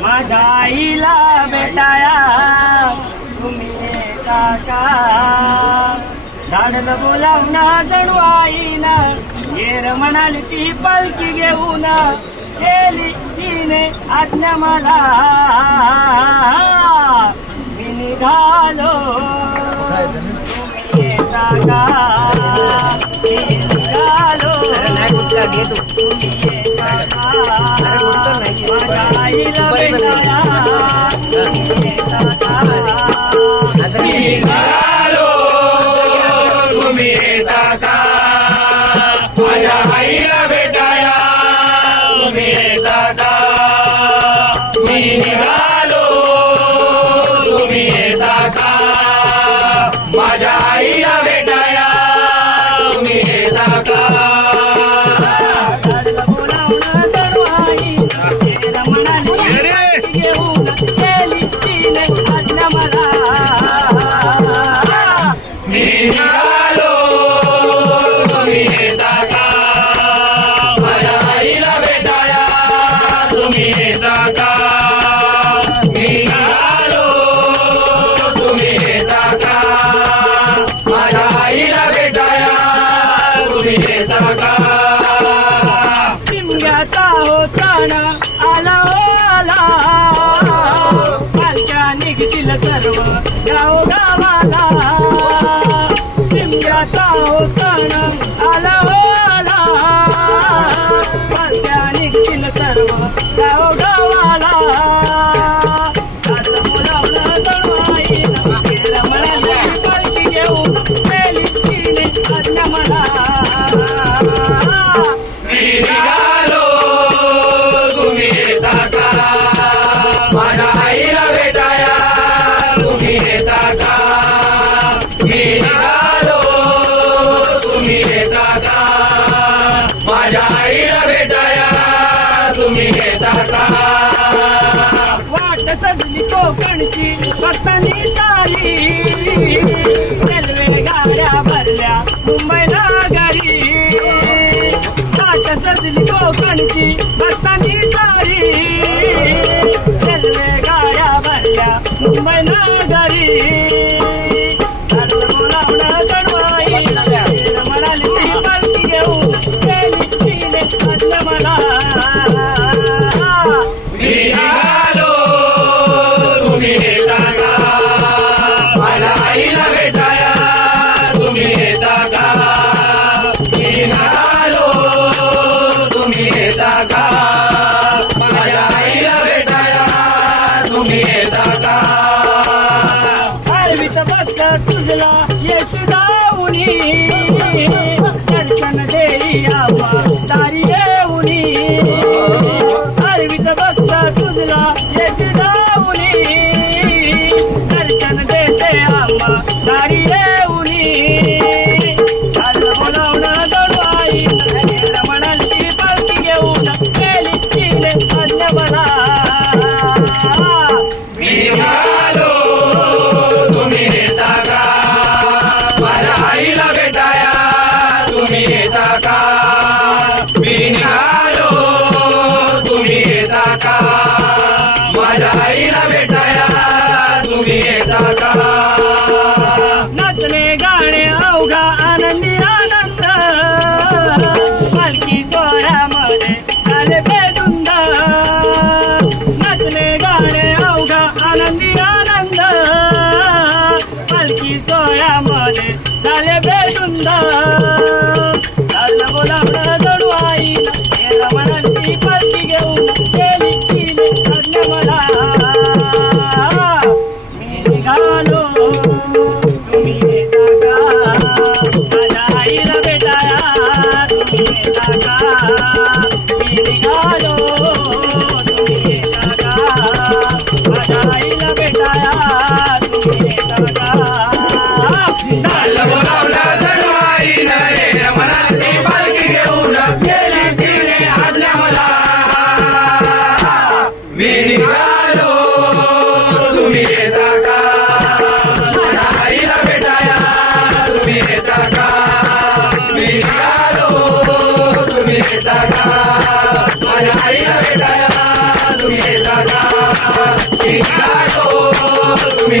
माझ्या आईला बेटाया तुम्ही काका झाडलं बोलावना जणू आईना. येर म्हणाल ती पालखी घेऊन. केली तिने आज्ञा मला मी निघालो तुम्ही येता का मी निघालो Amen. बचाओ रक्तांची रक्तांची चाली तुम्ही तुम्ही